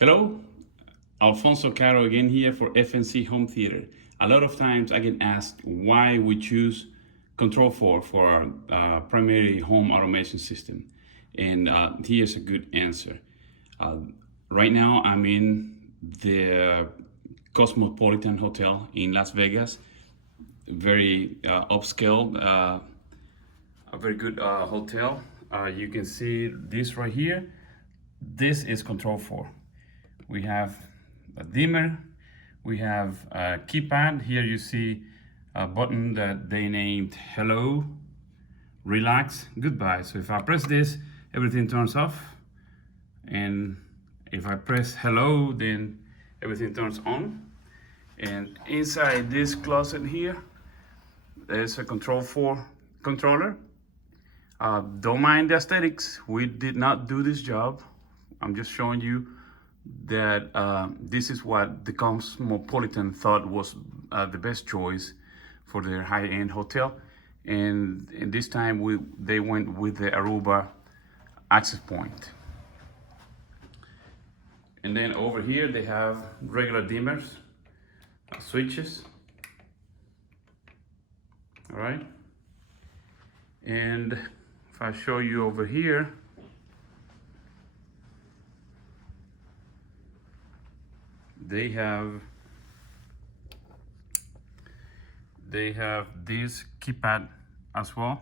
Hello, Alfonso Caro again here for FNC Home Theater. A lot of times I get asked why we choose Control4 for our primary home automation system. And here's a good answer. Right now I'm in the Cosmopolitan Hotel in Las Vegas. Very upscale, a very good hotel. You can see this right here. This is Control4. We have a dimmer, we have a keypad. Here you see a button that they named hello, relax, goodbye. So if I press this, everything turns off. And if I press hello, then everything turns on. And inside this closet here, there's a Control4 controller. Don't mind the aesthetics. We did not do this job. I'm just showing you that this is what the Cosmopolitan thought was the best choice for their high-end hotel. And this time they went with the Aruba access point. And then over here they have regular dimmers, switches. All right. And if I show you over here, they have this keypad as well.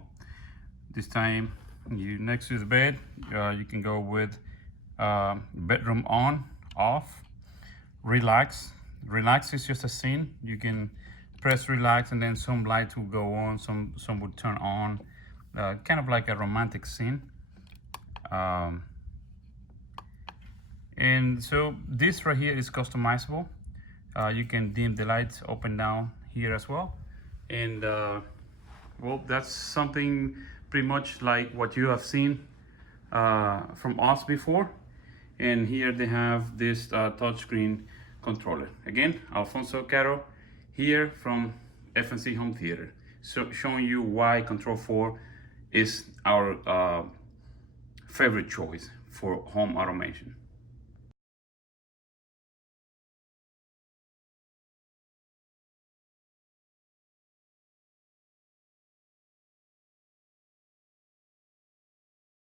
This time you next to the bed, you can go with bedroom on, off, relax. Relax is just a scene. You can press relax and then some lights will go on, some will turn on, kind of like a romantic scene. And so this right here is customizable. You can dim the lights up and down here as well. And well, that's something pretty much like what you have seen from us before. And here they have this touchscreen controller. Again, Alfonso Caro here from FNC Home Theater, so showing you why Control4 is our favorite choice for home automation.